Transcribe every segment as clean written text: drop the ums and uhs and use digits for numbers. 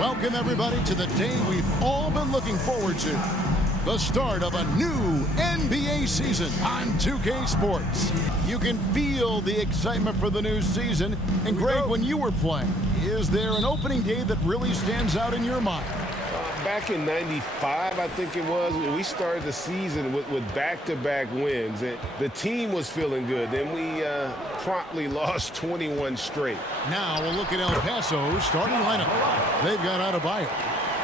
Welcome, everybody, to the day we've all been looking forward to. The start of a new NBA season on 2K Sports. You can feel the excitement for the new season. And Greg, when you were playing, is there an opening day that really stands out in your mind? Back in '95, I think it was, we started the season with back-to-back wins. And the team was feeling good. Then we promptly lost 21 straight. Now we'll look at El Paso's starting lineup. They've got Adebayo,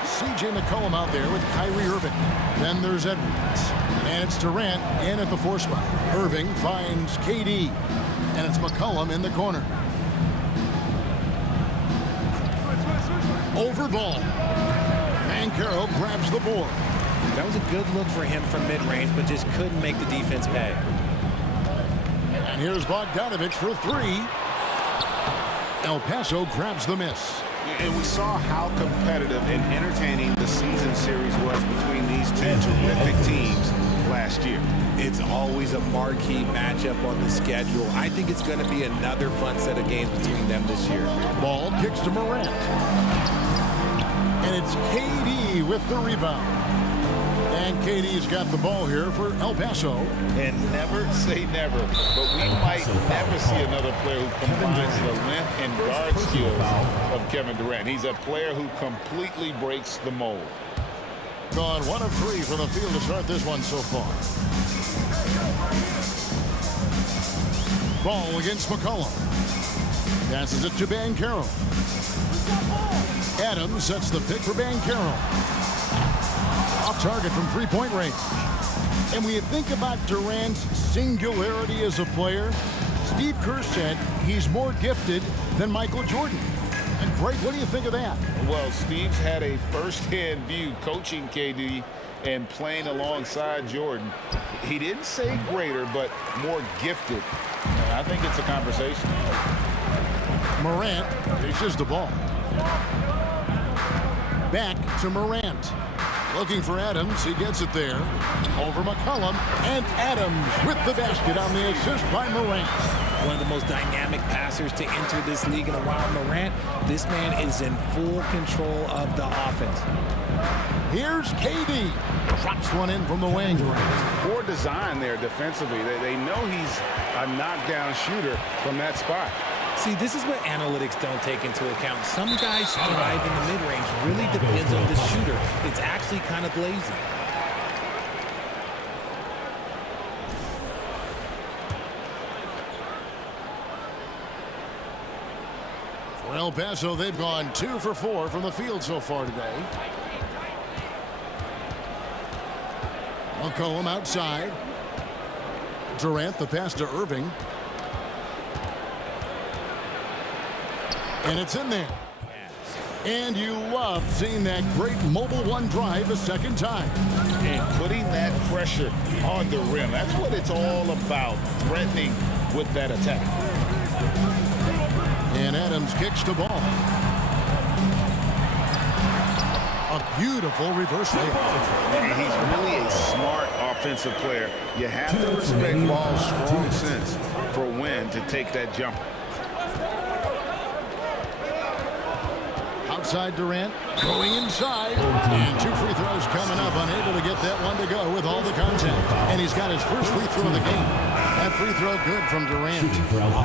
C.J. McCollum out there with Kyrie Irving. Then there's Edwards. And it's Durant in at the 4 spot. Irving finds KD. And it's McCollum in the corner. Over ball. Banchero grabs the board. That was a good look for him from mid-range, but just couldn't make the defense pay. And here's Bogdanovich for 3. El Paso grabs the miss. And we saw how competitive and entertaining the season series was between these two terrific teams last year. It's always a marquee matchup on the schedule. I think it's going to be another fun set of games between them this year. Ball kicks to Morant. And it's KD with the rebound. And KD's got the ball here for El Paso. And never say never, but we might never see another player who combines the length and guard skills of Kevin Durant. He's a player who completely breaks the mold. Gone 1 of 3 from the field to start this one so far. Ball against McCollum. Passes it to Banchero. Adams sets the pick for Banchero. Off target from 3-point range. And when you think about Durant's singularity as a player, Steve Kerr said he's more gifted than Michael Jordan. And Greg, what do you think of that? Well, Steve's had a first-hand view coaching KD and playing alongside Jordan. He didn't say greater, but more gifted. And I think it's a conversation. Morant dishes the ball. Back to Morant. Looking for Adams. He gets it there. Over McCollum. And Adams with the basket on the assist by Morant. One of the most dynamic passers to enter this league in a while, Morant. This man is in full control of the offense. Here's KD. Drops one in from the wing. Poor design there defensively. They know he's a knockdown shooter from that spot. See, this is what analytics don't take into account. Some guys thrive in the mid-range. Really depends on the shooter. It's actually kind of lazy. For El Paso, they've gone 2 for 4 from the field so far today. McCollum outside. Durant, the pass to Irving. And it's in there. And you love seeing that great mobile one drive a second time. And putting that pressure on the rim. That's what it's all about, threatening with that attack. And Adams kicks the ball. A beautiful reverse layup. And he's really a smart offensive player. You have to respect Ball's strong sense for when to take that jumper. Outside Durant, going inside, and 2 free throws coming up, unable to get that one to go with all the contact. And he's got his first free throw of the game. That free throw good from Durant.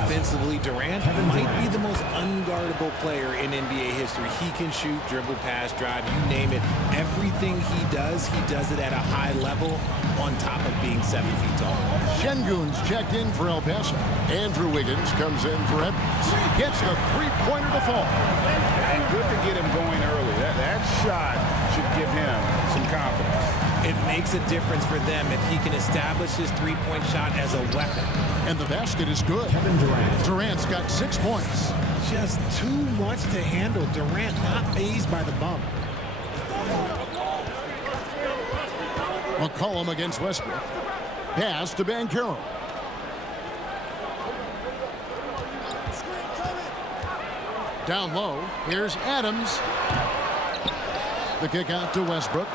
Offensively, Durant might be the most unguardable player in NBA history. He can shoot, dribble, pass, drive, you name it. Everything he does it at a high level on top of being 7 feet tall. Şengün's checked in for El Paso. Andrew Wiggins comes in for Edwards. Gets the three-pointer to fall. And good to get him going early. That shot should give him some confidence. It makes a difference for them if he can establish his three-point shot as a weapon. And the basket is good. Durant's got 6 points. Just too much to handle. Durant not fazed by the bump. McCollum against Westbrook. Pass to Banchero. Down low, here's Adams. The kick out to Westbrook.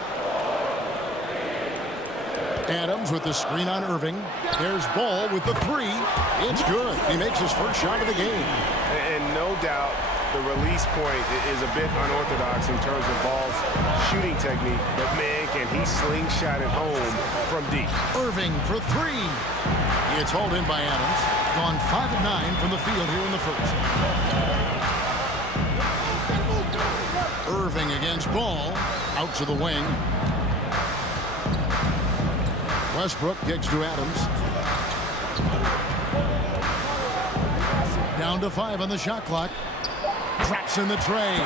Adams with the screen on Irving. There's Ball with the 3. It's good. He makes his first shot of the game. And no doubt The release point is a bit unorthodox in terms of ball's shooting technique, but man, can he slingshot it home from deep. Irving for three. It's hauled in by Adams. Gone 5 of 9 from the field here in the first. Irving against Ball. Out to the wing. Westbrook kicks to Adams. Down to 5 on the shot clock. Traps in the tray.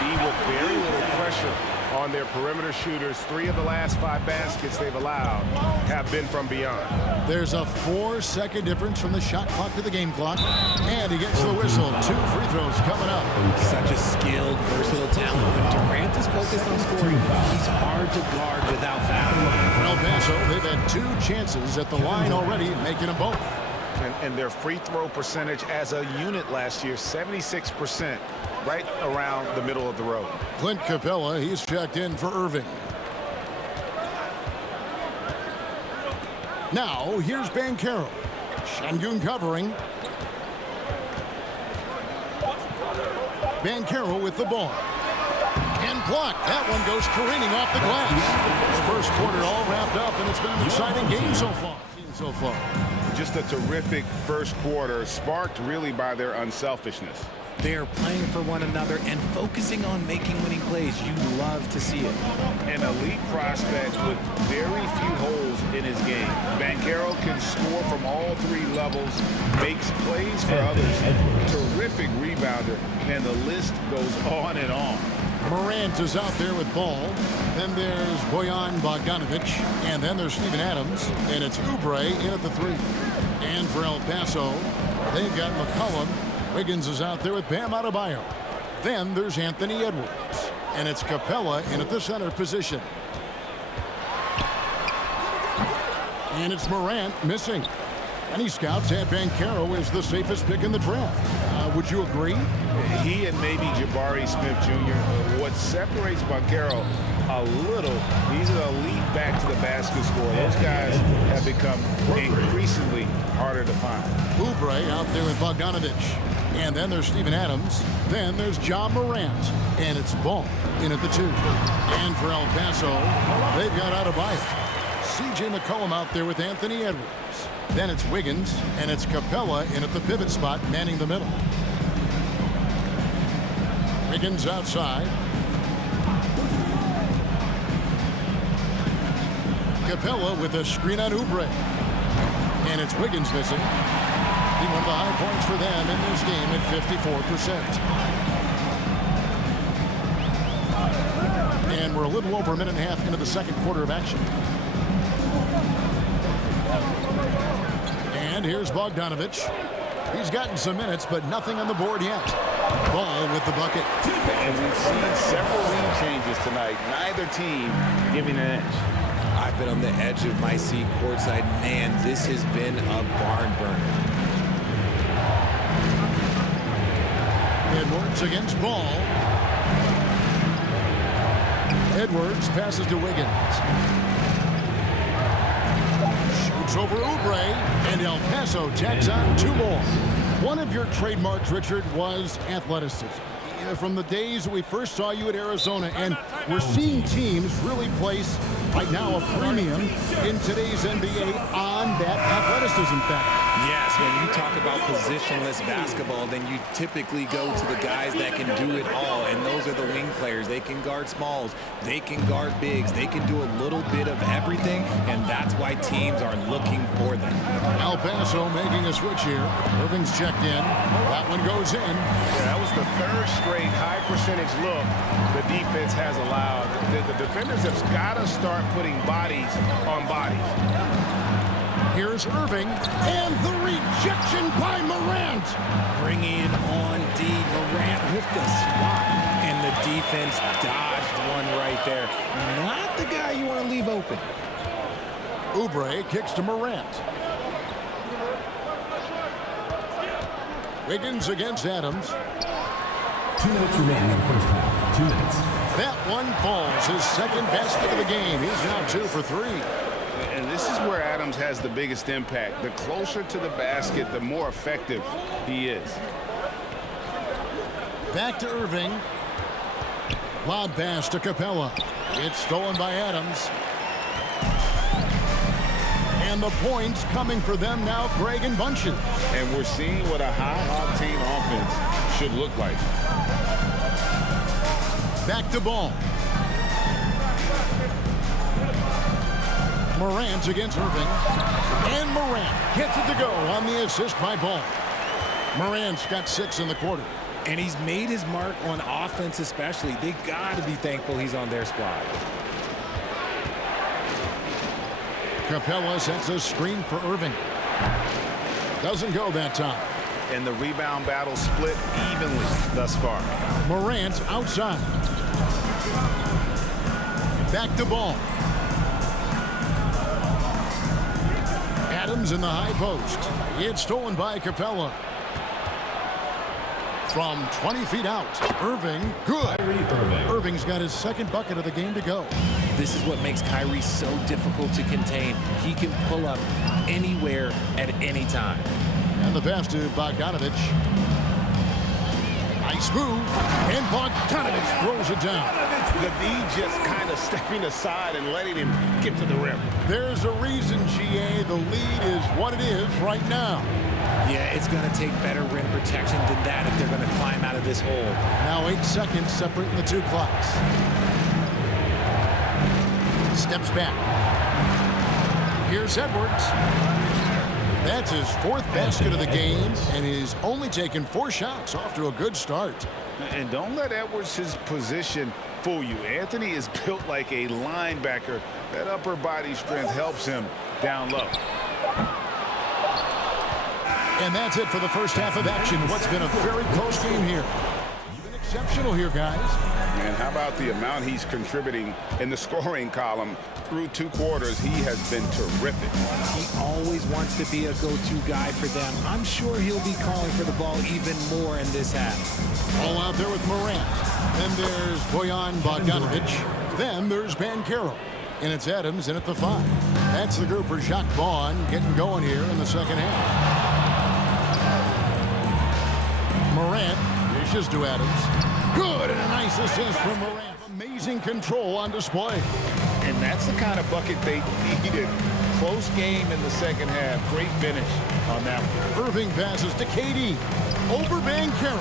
D with very little pressure on their perimeter shooters. 3 of the last 5 baskets they've allowed have been from beyond. There's a 4-second difference from the shot clock to the game clock. And he gets the whistle. 2 free throws coming up. Such a skilled, versatile talent. When Durant is focused on scoring, he's hard to guard without fouling. For El Paso, they've had 2 chances at the line already, making them both. And their free throw percentage as a unit last year, 76%, right around the middle of the road. Clint Capella, he's checked in for Irving. Now, here's Banchero. Şengün covering. Banchero with the ball. And blocked. That one goes careening off the glass. First quarter all wrapped up, and it's been an exciting game so far. Just a terrific first quarter, sparked really by their unselfishness. They're playing for one another and focusing on making winning plays. You love to see it. An elite prospect with very few holes in his game. Banchero can score from all 3 levels, makes plays for others. Terrific rebounder, and the list goes on and on. Morant is out there with Ball. Then there's Bojan Bogdanovic. And then there's Steven Adams. And it's Oubre in at the 3. And for El Paso, they've got McCollum. Wiggins is out there with Bam Adebayo. Then there's Anthony Edwards. And it's Capella in at the center position. And it's Morant missing. Any scouts had Banchero as the safest pick in the draft. Would you agree? He and maybe Jabari Smith Jr. What separates Banchero a little, he's an elite back-to-the-basket scorer. Those guys have become increasingly harder to find. Oubre out there with Bogdanovic. And then there's Steven Adams. Then there's John Morant. And it's Ball in at the 2. And for El Paso, they've got Adebayo. C.J. McCollum out there with Anthony Edwards. Then it's Wiggins, and it's Capella in at the pivot spot, manning the middle. Wiggins outside. Capella with a screen on Oubre. And it's Wiggins missing. He won the high points for them in this game at 54%. And we're a little over a minute and a half into the second quarter of action. And here's Bogdanovic. He's gotten some minutes, but nothing on the board yet. Ball with the bucket. And we've seen several lead changes tonight. Neither team giving an edge. I've been on the edge of my seat courtside. Man, this has been a barn burner. Edwards against Ball. Edwards passes to Wiggins. Shoots over Oubre, and El Paso tacks on 2 more. One of your trademarks, Richard, was athleticism. From the days we first saw you at Arizona, and we're seeing teams really place right now a premium in today's NBA on that athleticism factor. Yes, when you talk about positionless basketball, then you typically go to the guys that can do it all, and those are the wing players. They can guard smalls, they can guard bigs, they can do a little bit of everything, and that's why teams are looking for them. El Paso making a switch here. Irving's checked in. That one goes in. Yeah, that was the 3rd straight high percentage look the defense has allowed. The defenders have got to start putting bodies on bodies. Here's Irving, and the rejection by Morant. Bringing it on D. Morant with the swat, and the defense dodged one right there. Not the guy you want to leave open. Oubre kicks to Morant. Wiggins against Adams. 2 minutes remaining in the first half. 2 minutes. That one falls, his second basket of the game. He's now 2 for 3. And this is where Adams has the biggest impact. The closer to the basket, the more effective he is. Back to Irving. Lob pass to Capella. It's stolen by Adams. And the points coming for them now, Greg and Bunches. And we're seeing what a high-octane offense should look like. Back to Ball. Morant against Irving. And Morant gets it to go on the assist by Ball. Morant's got 6 in the quarter. And he's made his mark on offense especially. They got to be thankful he's on their squad. Capella sets a screen for Irving. Doesn't go that time. And the rebound battle split evenly thus far. Morant outside. Back to Ball. Adams in the high post. It's stolen by Capella. From 20 feet out, Irving, good. Irving's got his second bucket of the game to go. This is what makes Kyrie so difficult to contain. He can pull up anywhere at any time. And the pass to Bogdanovich. Nice move, and Bogdanovich throws it down. The D just kind of stepping aside and letting him get to the rim. There's a reason, GA, the lead is what it is right now. Yeah, it's going to take better rim protection than that if they're going to climb out of this hole. Now 8 seconds separating the two clocks. Steps back. Here's Edwards. That's his 4th basket of the game, and he's only taken 4 shots. Off to a good start. And don't let Edwards' position fool you. Anthony is built like a linebacker. That upper body strength helps him down low. And that's it for the first half of action. What's been a very close game here. You've been exceptional here, guys. And how about the amount he's contributing in the scoring column? Through 2 quarters, he has been terrific. He always wants to be a go-to guy for them. I'm sure he'll be calling for the ball even more in this half. All out there with Morant. Then there's Bojan Bogdanovich. Then there's Banchero. And it's Adams in at the 5. That's the group for Jacques Vaughn getting going here in the second half. Morant dishes to Adams. Good, and a nice assist from Morant. Amazing control on display. And that's the kind of bucket they needed. Close game in the second half. Great finish on that one. Irving passes to KD. Over Banchero.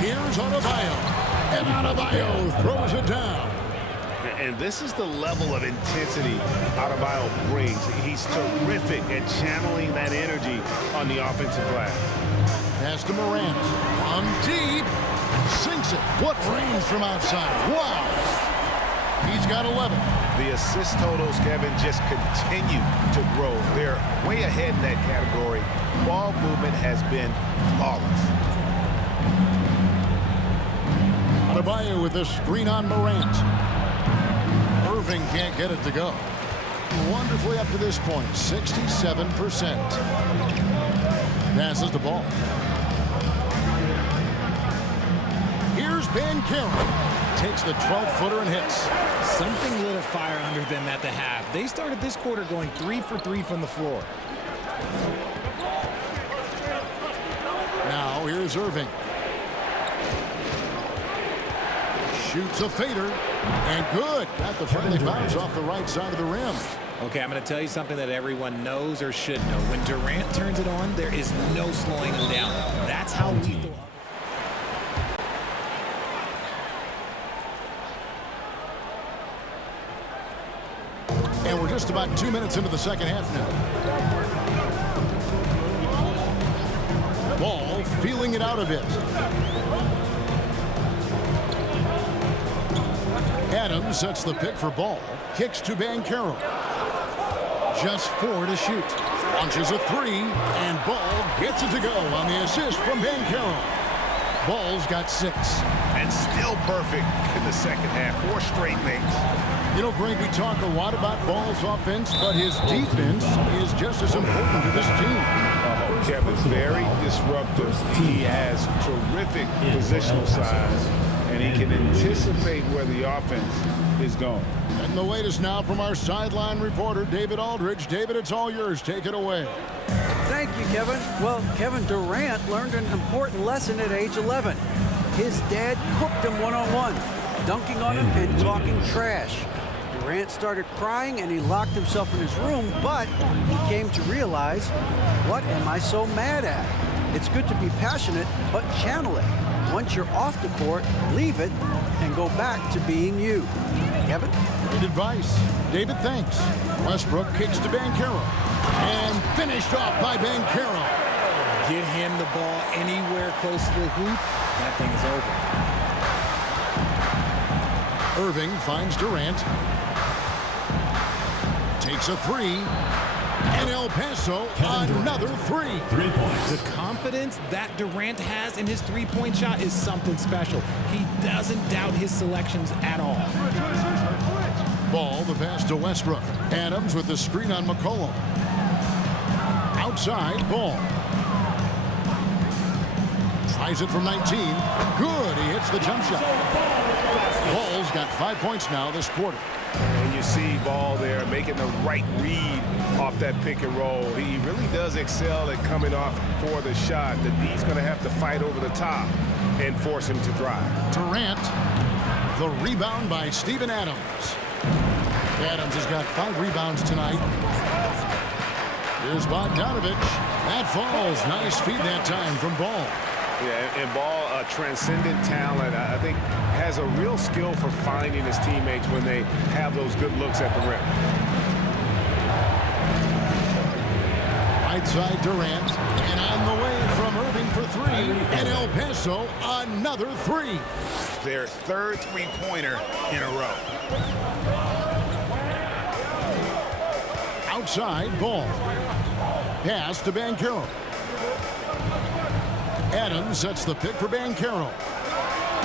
Here's Adebayo. And Adebayo throws it down. And this is the level of intensity Adebayo brings. He's terrific at channeling that energy on the offensive glass. Pass to Morant. On deep. Sinks it. What range from outside. Wow. He's got 11. The assist totals, Kevin, just continue to grow. They're way ahead in that category. Ball movement has been flawless. Adebayo with a screen on Morant. Irving can't get it to go. Wonderfully up to this point, 67%. Passes the ball. Here's Banchero. Takes the 12-footer and hits. Something lit a fire under them at the half. They started this quarter going 3 for 3 from the floor. Now here's Irving. Shoots a fader. And good. Got the friendly bounce off the right side of the rim. Okay, I'm going to tell you something that everyone knows or should know. When Durant turns it on, there is no slowing him down. That's how lethal. And we're just about 2 minutes into the second half now. Ball feeling it out a bit. Adams sets the pick for Ball. Kicks to Banchero. Just 4 to shoot. Launches a 3, and Ball gets it to go on the assist from Banchero. Ball's got 6. And still perfect in the second half. 4 straight makes. You know, Greg, we talk a lot about Ball's offense, but his defense is just as important to this team. Kevin's very disruptive. He has terrific positional size, and he can anticipate where the offense is going. And the latest now from our sideline reporter, David Aldridge. David, it's all yours. Take it away. Thank you, Kevin. Well, Kevin Durant learned an important lesson at age 11. His dad cooked him one-on-one, dunking on him and talking trash. Durant started crying and he locked himself in his room, but he came to realize, what am I so mad at? It's good to be passionate, but channel it. Once you're off the court, leave it and go back to being you. Kevin? Great advice. David, thanks. Westbrook kicks to Banchero. And finished off by Banchero. Get him the ball anywhere close to the hoop, that thing is over. Irving finds Durant. Takes a three. And El Paso, another three. 3 points. The confidence that Durant has in his three-point shot is something special. He doesn't doubt his selections at all. Ball, the pass to Westbrook. Adams with the screen on McCollum. Outside, Ball. Tries it from 19. Good, he hits the jump shot. Ball's got 5 points now this quarter. And you see Ball there making the right read off that pick and roll. He really does excel at coming off for the shot. The D's going to have to fight over the top and force him to drive. Durant, the rebound by Steven Adams. Adams has got 5 rebounds tonight. Here's Bogdanovich. That falls. Nice feed that time from Ball. Yeah, and Ball, a transcendent talent, I think has a real skill for finding his teammates when they have those good looks at the rim. Right side Durant, and on the way from Irving for 3, and El Paso, another 3. Their third three-pointer in a row. Outside, Ball. Pass to Banchero. Adams sets the pick for Banchero.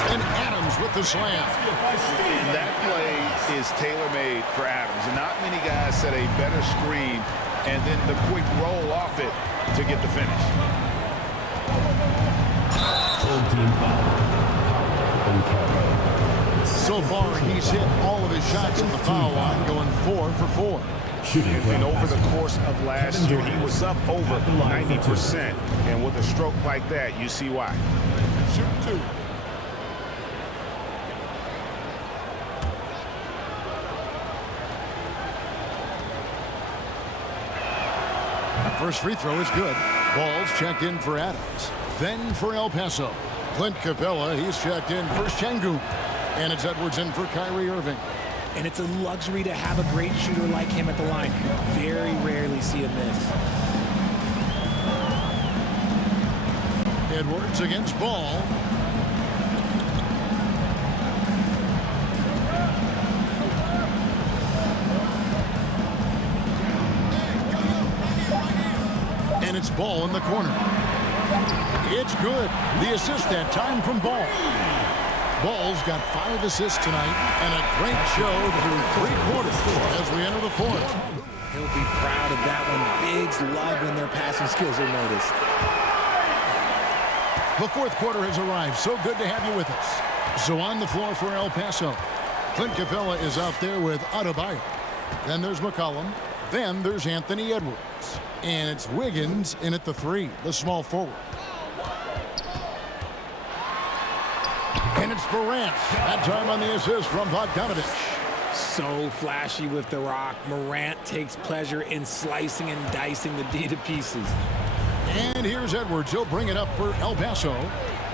And Adams with the slam. And that play is tailor-made for Adams. And not many guys set a better screen and then the quick roll off it to get the finish. Team foul. So far, he's hit all of his shots in the foul line, going 4 for 4. And over the course of last year, he was up over 90%. And with a stroke like that, you see why. Shoot 2. First free throw is good. Ball's checked in for Adams. Then for El Paso. Clint Capella, he's checked in for Şengün. And it's Edwards in for Kyrie Irving. And it's a luxury to have a great shooter like him at the line. Very rarely see a miss. Edwards against Ball. And it's Ball in the corner. It's good. The assist that time from Ball. Ball's got 5 assists tonight and a great show through 3 quarters as we enter the 4th. He'll be proud of that one. Bigs love when their passing skills are noticed. The 4th quarter has arrived. So good to have you with us. So on the floor for El Paso. Clint Capella is out there with Adebayo. Then there's McCollum. Then there's Anthony Edwards. And it's Wiggins in at the 3, the small forward. And it's Morant. That time on the assist from Bogdanovich. So flashy with the rock. Morant takes pleasure in slicing and dicing the D to pieces. And here's Edwards. He'll bring it up for El Paso.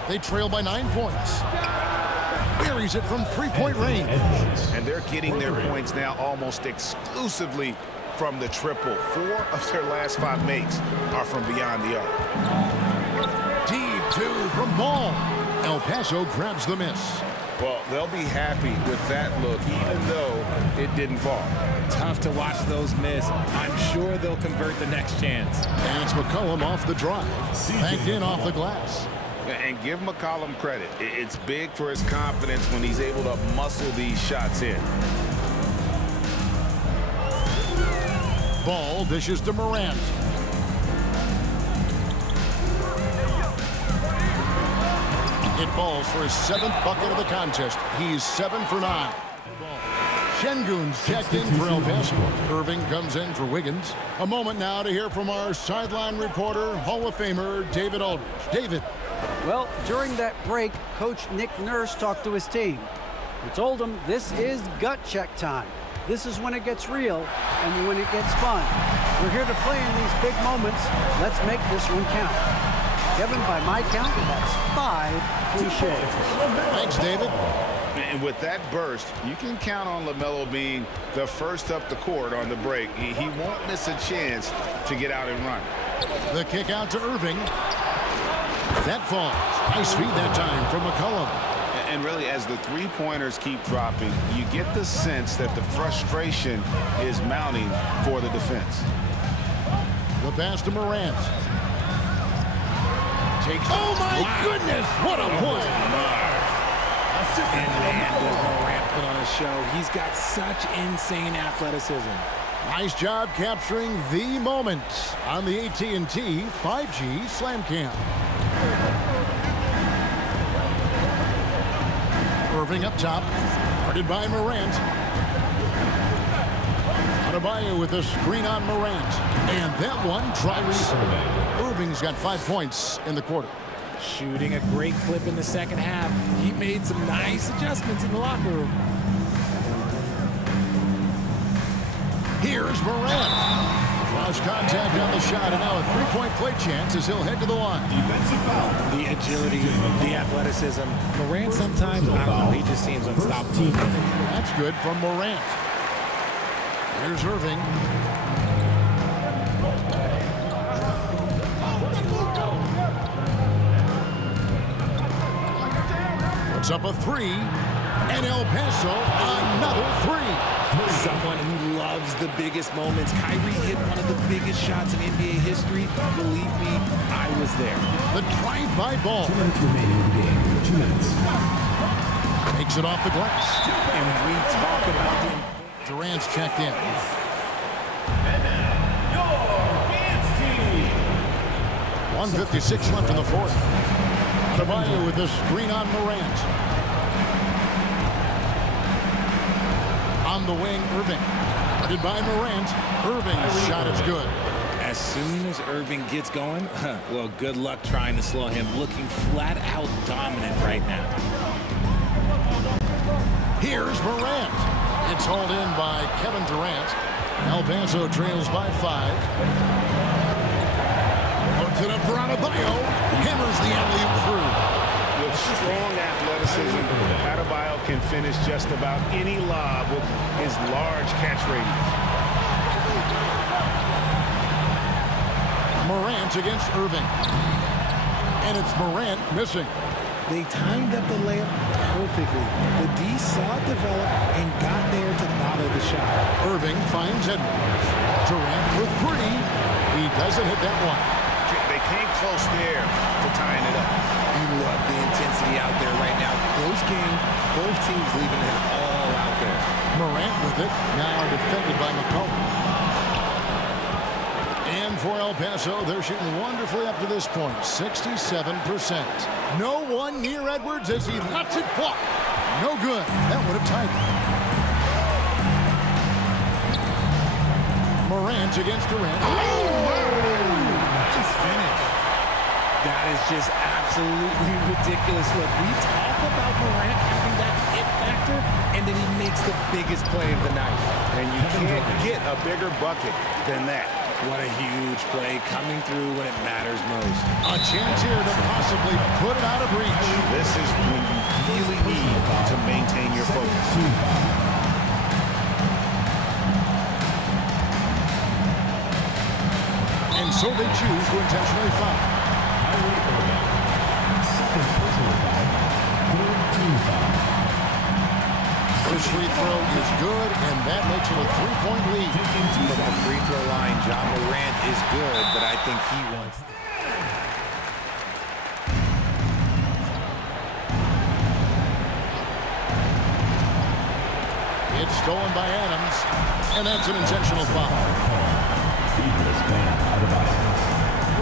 They trail by 9 points. Buries it from 3-point range. And they're getting their points now almost exclusively from the triple. 4 of their last 5 makes are from beyond the arc. Deep 2 from Ball. El Paso grabs the miss. Well, they'll be happy with that look, even though it didn't fall. Tough to watch those miss. I'm sure they'll convert the next chance. And it's McCollum off the drive. Banked in off the glass. And give McCollum credit. It's big for his confidence when he's able to muscle these shots in. Ball dishes to Morant. It falls for his 7th bucket of the contest. He's 7 for 9. Şengün's checked in for El Paso. Irving comes in for Wiggins. A moment now to hear from our sideline reporter, Hall of Famer David Aldridge. David. Well, during that break, Coach Nick Nurse talked to his team. He told them this is gut check time. This is when it gets real and when it gets fun. We're here to play in these big moments. Let's make this one count. Kevin, by my count, that's 5 cliches. Thanks, David. And with that burst, you can count on LaMelo being the first up the court on the break. He won't miss a chance to get out and run. The kick out to Irving. That falls. Nice feed that time from McCollum. And really, as the three-pointers keep dropping, you get the sense that the frustration is mounting for the defense. The pass to Morant. Oh, my goodness. What a play. And man, does Morant put on a show. He's got such insane athleticism. Nice job capturing the moment on the AT&T 5G Slam Cam. Irving up top, guarded by Morant. Adebayo with a screen on Morant. And that one tries. Irving's got 5 points in the quarter. Shooting a great clip in the second half. He made some nice adjustments in the locker room. Here's Morant. Draws contact on the shot, and now a three-point play chance as he'll head to the line. The agility, the athleticism. Morant sometimes, I don't know, he just seems unstoppable. That's good from Morant. Here's Irving. Puts up a three, and El Paso another three. Someone who loves the biggest moments. Kyrie hit one of the biggest shots in NBA history. Believe me, I was there. The drive-by ball. 2 minutes remaining in the game. 2 minutes. Takes it off the glass. And we talk about the... Durant's checked in. And now, your dance team. 1:56 left in the fourth. Adebayo with the screen on Morant. On the wing, Irving. Guarded by Morant. Irving's shot is good. As soon as Irving gets going, well, good luck trying to slow him. Looking flat out dominant right now. Here's Morant. It's hauled in by Kevin Durant. El Paso trails by 5. Puts it up for Adebayo. Hammers the alley-oop through. With strong athleticism, Adebayo can finish just about any lob with his large catch radius. Morant against Irving. And it's Morant missing. They timed up the layup perfectly. The D saw it develop and got there to bother the shot. Irving finds Edwards. Durant for three. He doesn't hit that one. They came close there to tying it up. You love the intensity out there right now. Close game. Both teams leaving it all out there. Morant with it. Now defended by McCollum. And for El Paso, they're shooting wonderfully up to this point. 67%. No one near Edwards as he lets it fly. No good. That would have tied it. Morant against Durant. Just finished. That is just absolutely ridiculous. Look, we talk about Morant having that hit factor, and then he makes the biggest play of the night. And you can't get a bigger bucket than that. What a huge play coming through when it matters most. A chance here to possibly put it out of reach. This is when you really need to maintain your focus. And so they choose to intentionally foul. Second personal foul. Third team foul. First free throw is good, and that makes it a three-point lead. From the free throw line, John Morant is good, but I think he wants... It's stolen by Adams, and that's an intentional foul.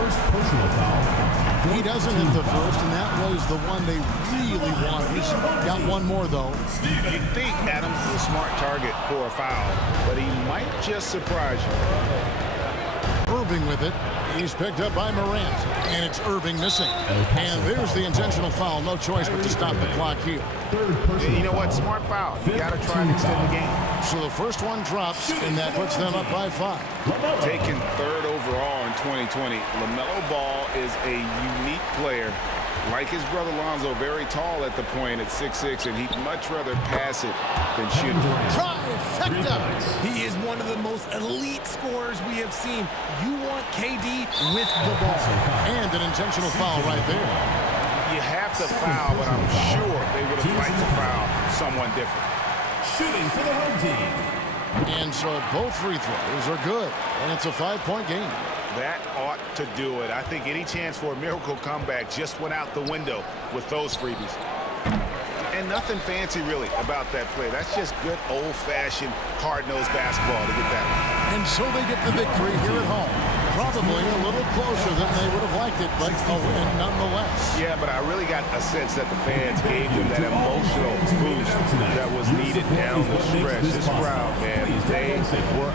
first personal foul. He doesn't hit the first, and that was the one they really wanted. He's got one more, though. You'd think Adams is a smart target for a foul, but he might just surprise you. Irving with it. He's picked up by Morant, and it's Irving missing. And there's the intentional foul. No choice but to stop the clock here. You know what? Smart foul. You got to try and extend the game. So the first one drops, and that puts them up by 5. Taken third overall in 2020, LaMelo Ball is a unique player. Like his brother Lonzo, very tall at the point at 6'6", and he'd much rather pass it than shoot. Trifecta! He is one of the most elite scorers we have seen. You want KD with the ball. And an intentional foul right there. You have to foul, but I'm sure they would have liked to foul someone different. Shooting for the home team. And so both free throws are good, and it's a 5-point game. That ought to do it. I think any chance for a miracle comeback just went out the window with those freebies. And nothing fancy really about that play. That's just good old-fashioned hard-nosed basketball to get that one. And so they get the victory here at home. Probably a little closer than they would have liked it, but a win nonetheless. Yeah, but I really got a sense that the fans gave them that emotional boost that was needed down the stretch. This crowd, man, they were